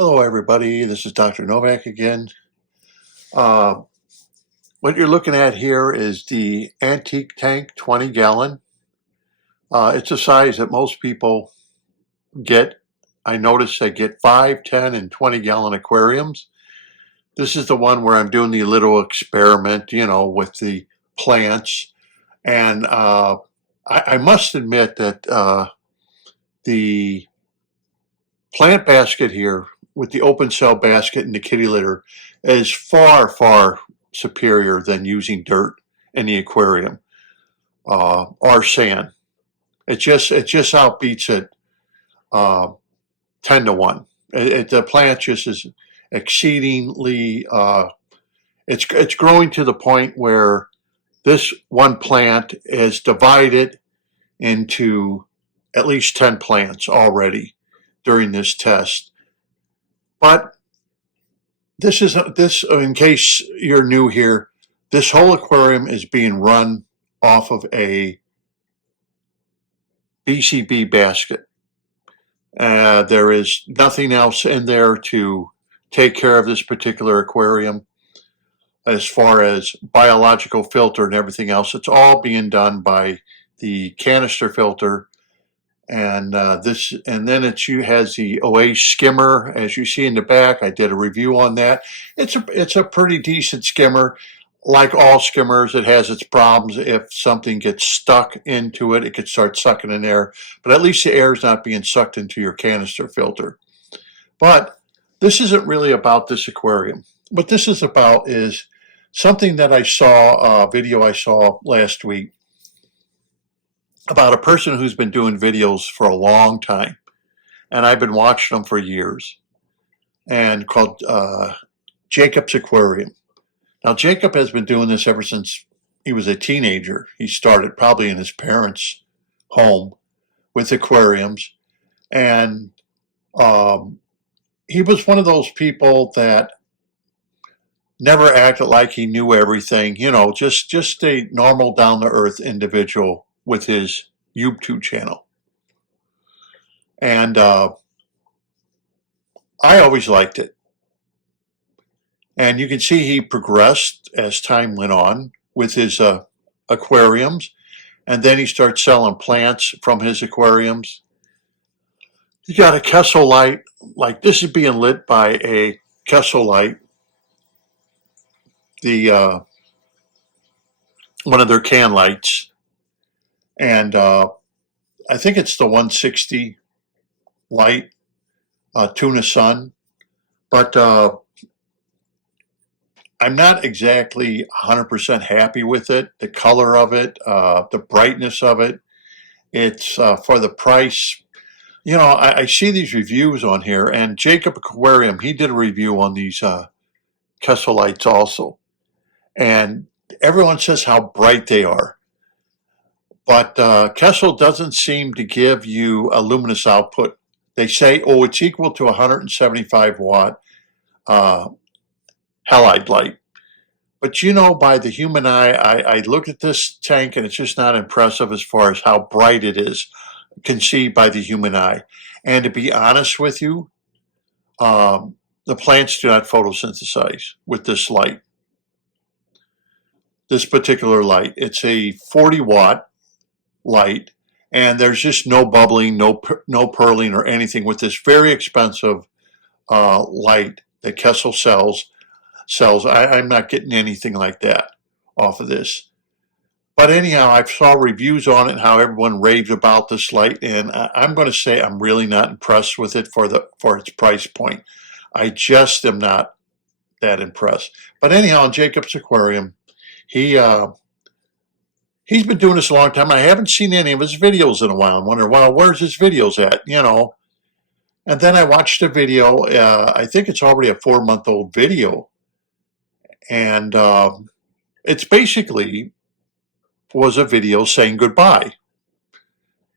Hello everybody, this is Dr. Novak again. Uh, what you're looking at here is the antique tank 20 gallon. It's a size that most people get. I notice they get 5, 10, and 20 gallon aquariums. This is the one where I'm doing the little experiment, with the plants. And I must admit that the plant basket here with the open cell basket and the kitty litter is far, far superior than using dirt in the aquarium or sand. It just outbeats it 10 to 1. The plant just is exceedingly. It's growing to the point where this one plant is divided into at least 10 plants already during this test. But this in case you're new here, this whole aquarium is being run off of a BCB basket. There is nothing else in there to take care of this particular aquarium as far as biological filter and everything else. It's all being done by the canister filter. And then it has the OA skimmer, as you see in the back. I did a review on that. It's a pretty decent skimmer. Like all skimmers, it has its problems. If something gets stuck into it, it could start sucking in air. But at least the air is not being sucked into your canister filter. But this isn't really about this aquarium. What this is about is something that I saw, a video I saw last week, about a person who's been doing videos for a long time, and I've been watching them for years, and called Jacob's Aquarium. Now, Jacob has been doing this ever since he was a teenager. He started probably in his parents' home with aquariums, and he was one of those people that never acted like he knew everything, just a normal down-to-earth individual with his YouTube channel. And I always liked it. And you can see he progressed as time went on with his aquariums. And then he starts selling plants from his aquariums. He got a Kessel light, like this is being lit by a Kessel light. The one of their can lights. And I think it's the 160 light, Tuna Sun. But I'm not exactly 100% happy with it. The color of it, the brightness of it. It's for the price. I see these reviews on here. And Jacob Aquarium, he did a review on these Kessel lights also. And everyone says how bright they are. But Kessel doesn't seem to give you a luminous output. They say, it's equal to 175 watt halide light. But by the human eye, I look at this tank and it's just not impressive as far as how bright it is, conceived by the human eye. And to be honest with you, the plants do not photosynthesize with this light. This particular light, it's a 40 watt light, and there's just no bubbling, no purling or anything with this very expensive light that Kessel sells. I'm not getting anything like that off of this. But anyhow, I saw reviews on it and how everyone raves about this light, and I'm going to say I'm really not impressed with it for its price point. I just am not that impressed. But anyhow, in Jacob's Aquarium, he's been doing this a long time. I haven't seen any of his videos in a while. I'm wondering, where's his videos at? And then I watched a video. I think it's already a 4-month-old video. And it's basically was a video saying goodbye.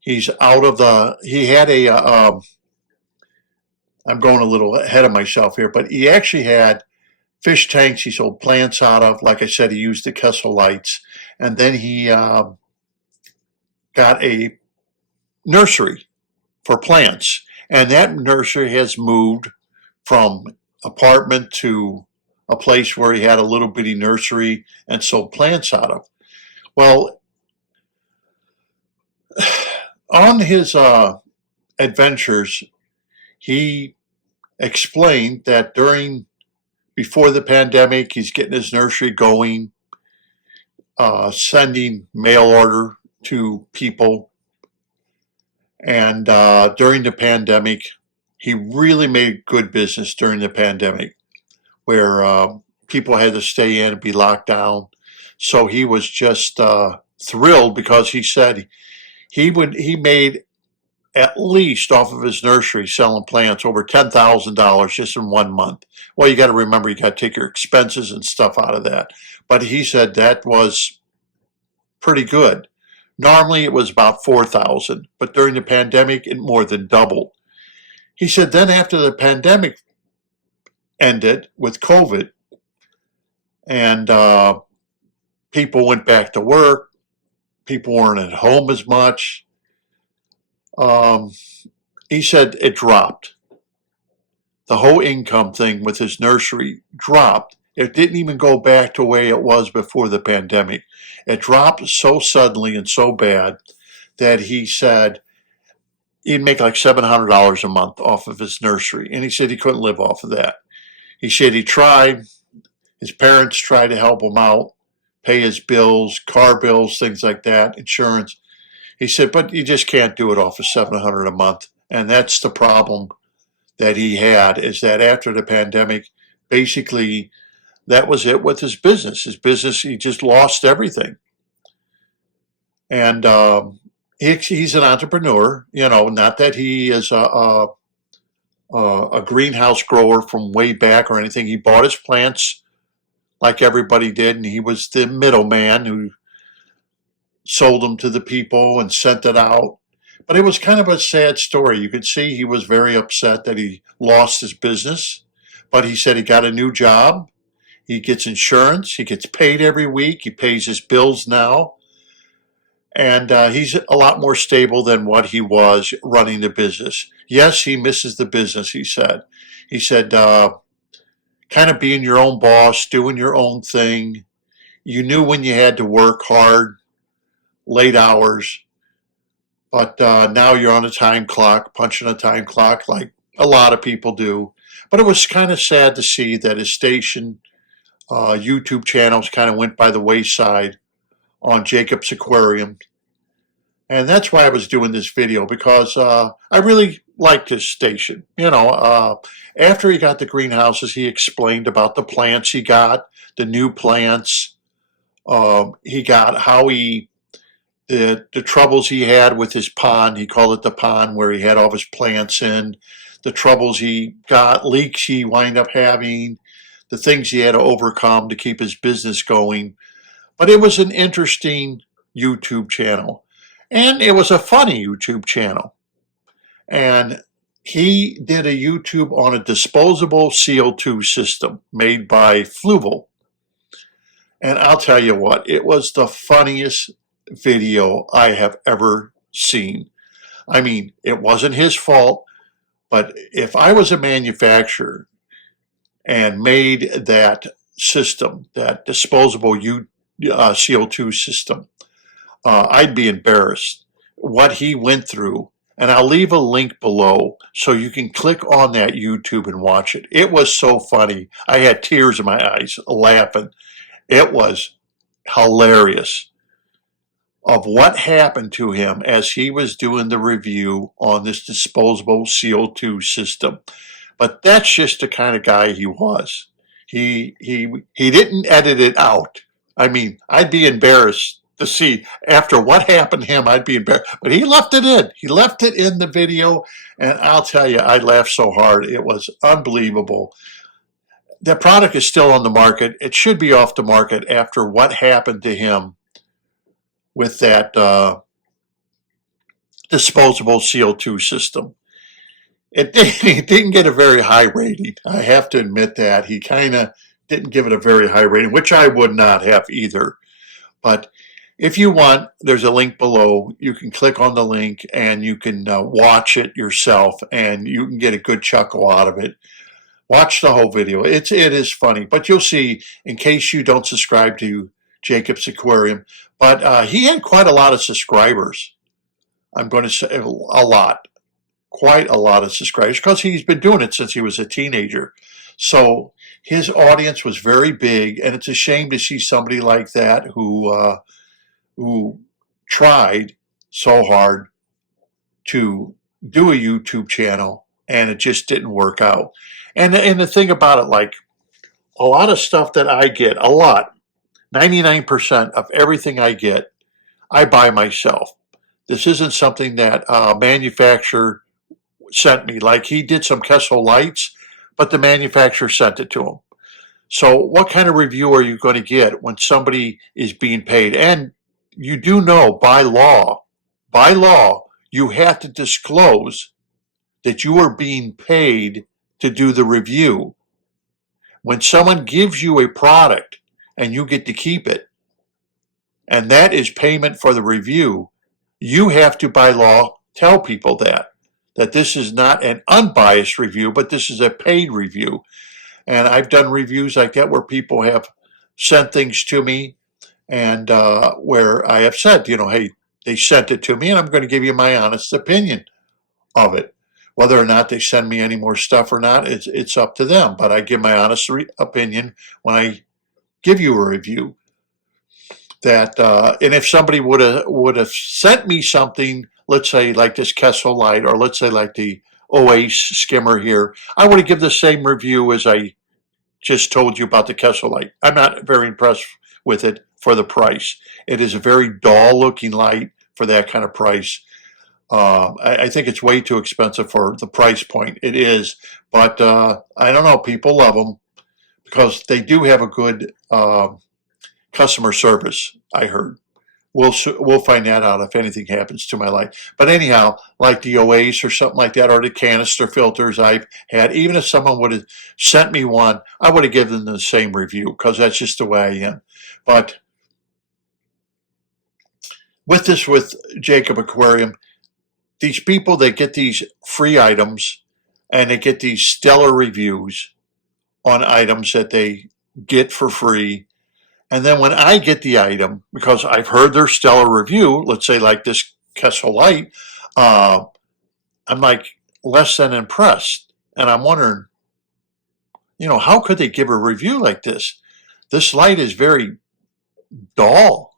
He's out of he had I'm going a little ahead of myself here, but he actually had fish tanks he sold plants out of. Like I said, he used the Kessel lights. And then he got a nursery for plants. And that nursery has moved from apartment to a place where he had a little bitty nursery and sold plants out of. Well, on his adventures, he explained that before the pandemic, he's getting his nursery going, sending mail order to people. And during the pandemic, he really made good business during the pandemic, where people had to stay in and be locked down. So he was just thrilled, because he said he made at least off of his nursery selling plants over $10,000 just in 1 month. Well, you got to remember, you got to take your expenses and stuff out of that. But he said that was pretty good. Normally it was about 4,000, but during the pandemic it more than doubled. He said then after the pandemic ended with COVID and people went back to work, people weren't at home as much, he said it dropped. The whole income thing with his nursery dropped. It didn't even go back to the way it was before the pandemic. It dropped so suddenly and so bad that he said he'd make like $700 a month off of his nursery. And he said he couldn't live off of that. He said he tried. His parents tried to help him out, pay his bills, car bills, things like that, insurance. He said, but you just can't do it off of $700 a month. And that's the problem that he had, is that after the pandemic, basically that was it with his business. His business, he just lost everything. And he's an entrepreneur, not that he is a greenhouse grower from way back or anything. He bought his plants like everybody did, and he was the middleman who sold them to the people and sent it out. But it was kind of a sad story. You could see he was very upset that he lost his business, but he said he got a new job. He gets insurance. He gets paid every week. He pays his bills now. And he's a lot more stable than what he was running the business. Yes, he misses the business, he said. He said, kind of being your own boss, doing your own thing. You knew when you had to work hard, late hours. But now you're on a time clock, punching a time clock like a lot of people do. But it was kind of sad to see that his station, YouTube channels kind of went by the wayside on Jacob's Aquarium. And that's why I was doing this video, because I really liked his station. After he got the greenhouses, he explained about the plants he got, the new plants. He got how the troubles he had with his pond. He called it the pond where he had all of his plants in. The troubles he got, leaks he wound up having, the things he had to overcome to keep his business going. But it was an interesting YouTube channel. And it was a funny YouTube channel. And he did a YouTube on a disposable CO2 system made by Fluval. And I'll tell you what, it was the funniest video I have ever seen. I mean, it wasn't his fault, but if I was a manufacturer and made that system, that disposable CO2 system, I'd be embarrassed what he went through. And I'll leave a link below so you can click on that YouTube and watch it. It was so funny. I had tears in my eyes laughing. It was hilarious of what happened to him as he was doing the review on this disposable CO2 system. But that's just the kind of guy he was. He didn't edit it out. I mean, I'd be embarrassed to see after what happened to him. I'd be embarrassed, but he left it in. He left it in the video, and I'll tell you, I laughed so hard. It was unbelievable. The product is still on the market. It should be off the market after what happened to him with that disposable CO2 system. It didn't get a very high rating. I have to admit that. He kind of didn't give it a very high rating, which I would not have either. But if you want, there's a link below. You can click on the link and you can watch it yourself, and you can get a good chuckle out of it. Watch the whole video. It is funny, but you'll see, in case you don't subscribe to Jacob's Aquarium, but he had quite a lot of subscribers. I'm going to say a lot, quite a lot of subscribers, because he's been doing it since he was a teenager. So his audience was very big, and it's a shame to see somebody like that who tried so hard to do a YouTube channel, and it just didn't work out. And the thing about it, like a lot of stuff that I get, 99% of everything I get, I buy myself. This isn't something that a manufacturer sent me. Like he did some Kessel lights, but the manufacturer sent it to him. So what kind of review are you going to get when somebody is being paid? And you do know by law, you have to disclose that you are being paid to do the review. When someone gives you a product and you get to keep it, and that is payment for the review, you have to, by law, tell people that this is not an unbiased review, but this is a paid review. And I've done reviews like that where people have sent things to me, and where I have said, hey, they sent it to me, and I'm going to give you my honest opinion of it. Whether or not they send me any more stuff or not, it's up to them. But I give my honest opinion when I give you a review. And if somebody would have sent me something, let's say like this Kessel light, or let's say like the OACE skimmer here, I would have given the same review as I just told you about the Kessel light. I'm not very impressed with it for the price. It is a very dull looking light for that kind of price. I think it's way too expensive for the price point. It is, but I don't know. People love them because they do have a good customer service, I heard. We'll find that out if anything happens to my light. But anyhow, like the OACE or something like that, or the canister filters I've had, even if someone would have sent me one, I would have given them the same review because that's just the way I am. But with Jacob Aquarium, these people that get these free items and they get these stellar reviews on items that they get for free. And then when I get the item, because I've heard their stellar review, let's say like this Kessel light, I'm like less than impressed. And I'm wondering, how could they give a review like this? This light is very dull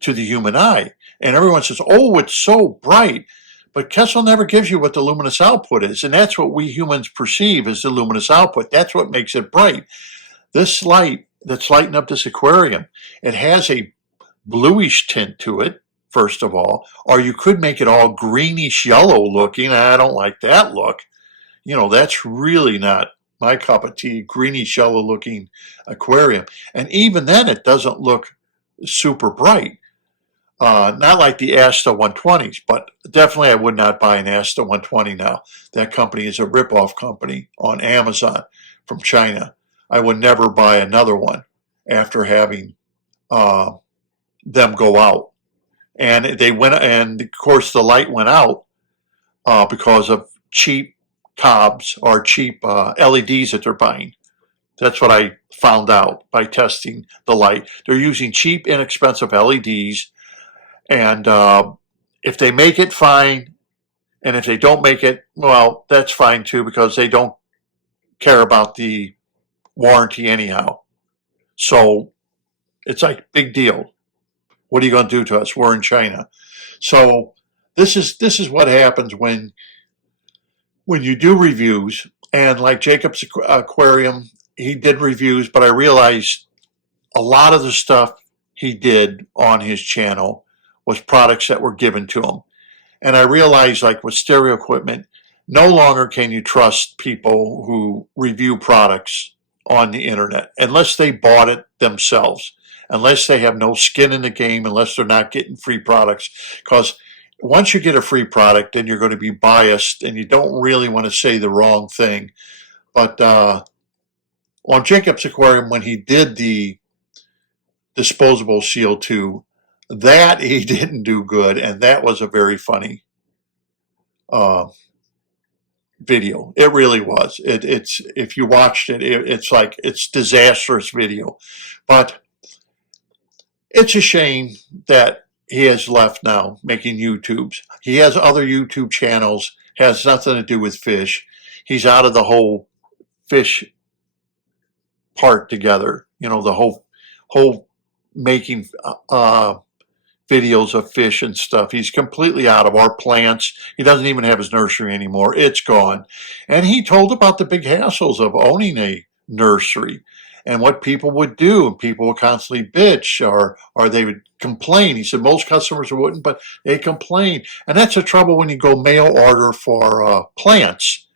to the human eye. And everyone says, oh, it's so bright. But Kessel never gives you what the luminous output is. And that's what we humans perceive as the luminous output. That's what makes it bright. This light that's lighting up this aquarium, it has a bluish tint to it, first of all, or you could make it all greenish yellow looking. I don't like that look. That's really not my cup of tea, greenish yellow looking aquarium. And even then, it doesn't look super bright. Not like the Asta 120s, but definitely I would not buy an Asta 120 now. That company is a ripoff company on Amazon from China. I would never buy another one after having them go out. And they went, and of course the light went out because of cheap cobs or cheap LEDs that they're buying. That's what I found out by testing the light. They're using cheap, inexpensive LEDs, and if they make it, fine. And if they don't make it, well, that's fine too, because they don't care about the warranty anyhow. So it's like, big deal. What are you going to do to us? We're in China. So this is what happens when you do reviews. And like Jacob's Aquarium, he did reviews, but I realized a lot of the stuff he did on his channel was products that were given to him. And I realized, like with stereo equipment, no longer can you trust people who review products on the internet unless they bought it themselves, unless they have no skin in the game, unless they're not getting free products. Because once you get a free product, then you're going to be biased and you don't really want to say the wrong thing. But on Jacob's Aquarium, when he did the disposable CO2, that he didn't do good, and that was a very funny video. It really was. It's if you watched it, it's like it's disastrous video. But it's a shame that he has left now making YouTubes. He has other YouTube channels, has nothing to do with fish. He's out of the whole fish part together. You know, the whole making videos of fish and stuff. He's completely out of our plants. He doesn't even have his nursery anymore. It's gone. And he told about the big hassles of owning a nursery and what people would do. And people would constantly bitch or they would complain. He said most customers wouldn't, but they complain. And that's the trouble when you go mail order for plants.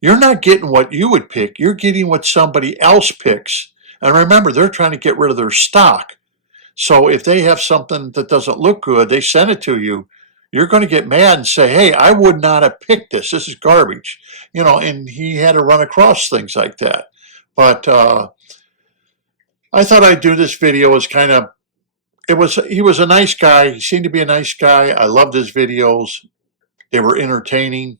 You're not getting what you would pick. You're getting what somebody else picks. And remember, they're trying to get rid of their stock. So if they have something that doesn't look good, they send it to you, you're going to get mad and say, hey, I would not have picked this. This is garbage. You know, and he had to run across things like that. But I thought I'd do this video as kind of, he was a nice guy. He seemed to be a nice guy. I loved his videos. They were entertaining.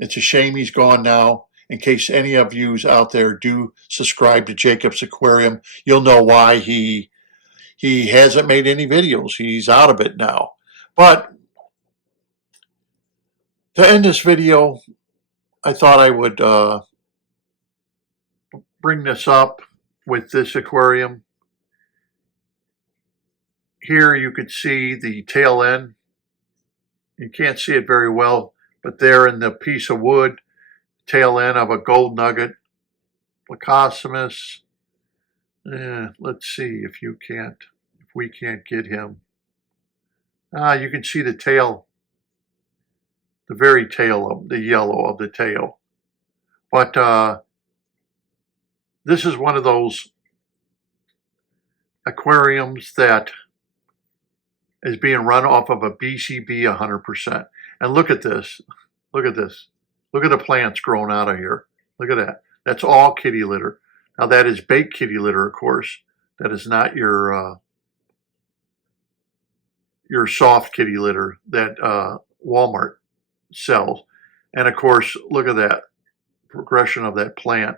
It's a shame he's gone now. In case any of you out there do subscribe to Jacob's Aquarium, you'll know why he hasn't made any videos. He's out of it now. But to end this video, I thought I would bring this up with this aquarium. Here you could see the tail end. You can't see it very well, but there in the piece of wood, tail end of a gold nugget, Leucosimus. Let's see if we can't get him. You can see the tail, the very tail of the yellow of the tail. But this is one of those aquariums that is being run off of a BCB 100%. And look at this. Look at this. Look at the plants growing out of here. Look at that. That's all kitty litter. Now that is baked kitty litter, of course. That is not your soft kitty litter that Walmart sells. And of course, look at that progression of that plant.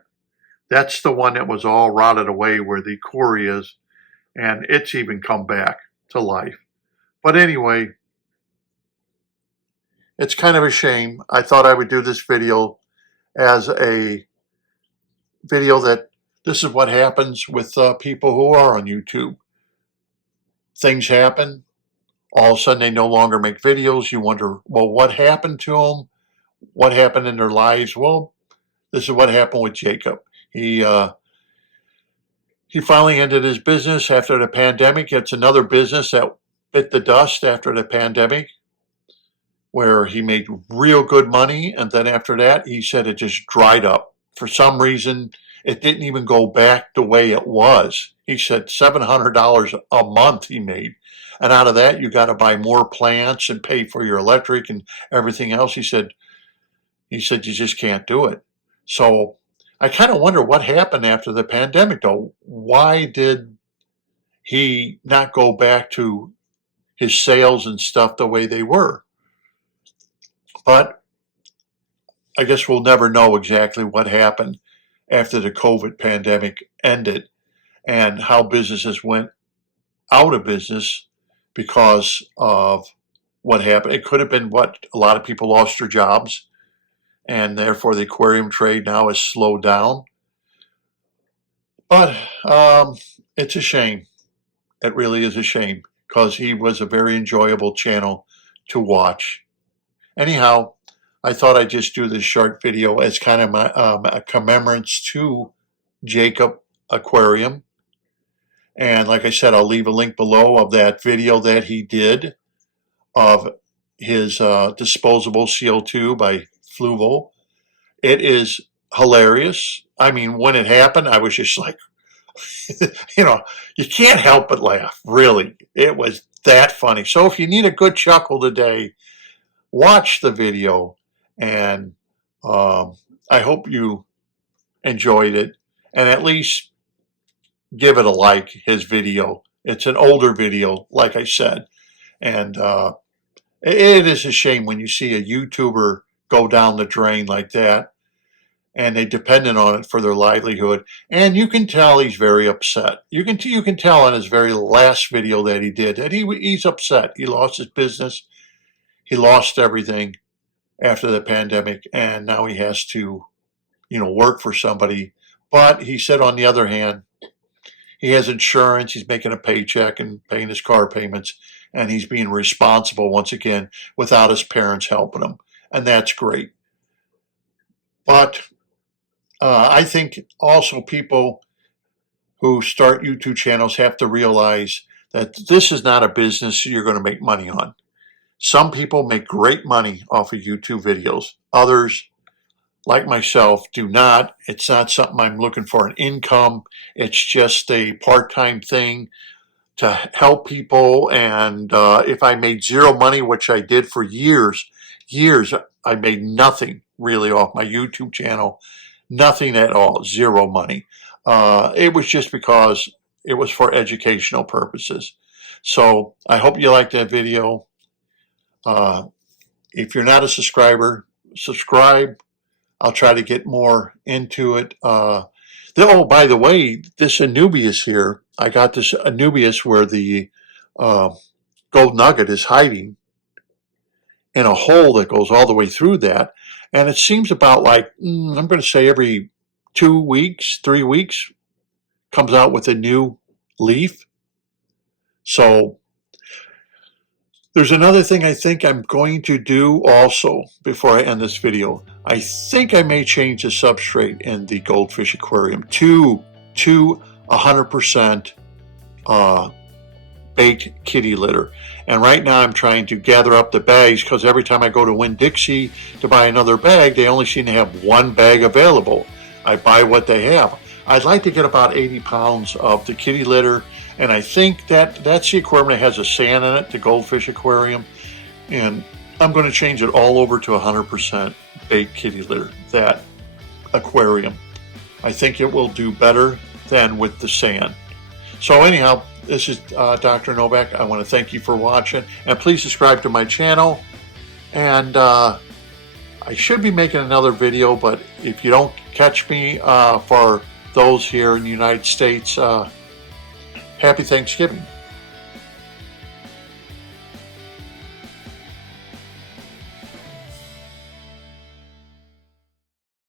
That's the one that was all rotted away where the core is, and it's even come back to life. But anyway, it's kind of a shame. I thought I would do this video as a video that this is what happens with people who are on YouTube. Things happen. All of a sudden, they no longer make videos. You wonder, well, what happened to them? What happened in their lives? Well, this is what happened with Jacob. He finally ended his business after the pandemic. It's another business that bit the dust after the pandemic, where he made real good money. And then after that, he said it just dried up. For some reason, it didn't even go back the way it was. He said $700 a month he made. And out of that, you got to buy more plants and pay for your electric and everything else. He said you just can't do it. So I kind of wonder what happened after the pandemic, though. Why did he not go back to his sales and stuff the way they were? But I guess we'll never know exactly what happened after the COVID pandemic ended and how businesses went out of business because of what happened. It could have been what a lot of people lost their jobs, and therefore the aquarium trade now has slowed down. But it's a shame. It really is a shame because he was a very enjoyable channel to watch. Anyhow, I thought I'd just do this short video as kind of my, a commemorance to Jacob Aquarium. And like I said, I'll leave a link below of that video that he did of his Disposable CO2 by Fluval. It is hilarious. I mean, when it happened, I was just like, you know, you can't help but laugh, really. It was that funny. So if you need a good chuckle today, watch the video, and I hope you enjoyed it, and at least give it a like, his video. It's an older video, like I said, and it is a shame when you see a YouTuber go down the drain like that, and they depended on it for their livelihood. And you can tell he's very upset. You can tell in his very last video that he did that he's upset. He lost his business. He lost everything after the pandemic, and now he has to, work for somebody. But he said, on the other hand, he has insurance. He's making a paycheck and paying his car payments, and he's being responsible once again without his parents helping him, and that's great. But I think also people who start YouTube channels have to realize that this is not a business you're going to make money on. Some people make great money off of YouTube videos. Others, like myself, do not. It's not something I'm looking for an income. It's just a part-time thing to help people. And if I made zero money, which I did for years, I made nothing really off my YouTube channel. Nothing at all, zero money. It was just because it was for educational purposes. So I hope you liked that video. If you're not a subscriber, subscribe. I'll try to get more into it. Oh, by the way, this Anubias here, I got this Anubias where the gold nugget is hiding in a hole that goes all the way through that. And it seems about like, I'm going to say every 2 weeks, 3 weeks, comes out with a new leaf. So there's another thing I think I'm going to do also before I end this video. I think I may change the substrate in the goldfish aquarium to 100% baked kitty litter. And right now I'm trying to gather up the bags because every time I go to Winn-Dixie to buy another bag, they only seem to have one bag available. I buy what they have. I'd like to get about 80 pounds of the kitty litter, and I think that's the aquarium that has a sand in it, the goldfish aquarium, and I'm going to change it all over to 100% baked kitty litter, that aquarium. I think it will do better than with the sand. So anyhow, this is Dr. Novak. I want to thank you for watching, and please subscribe to my channel. And I should be making another video, but if you don't catch me for those here in the United States, happy Thanksgiving.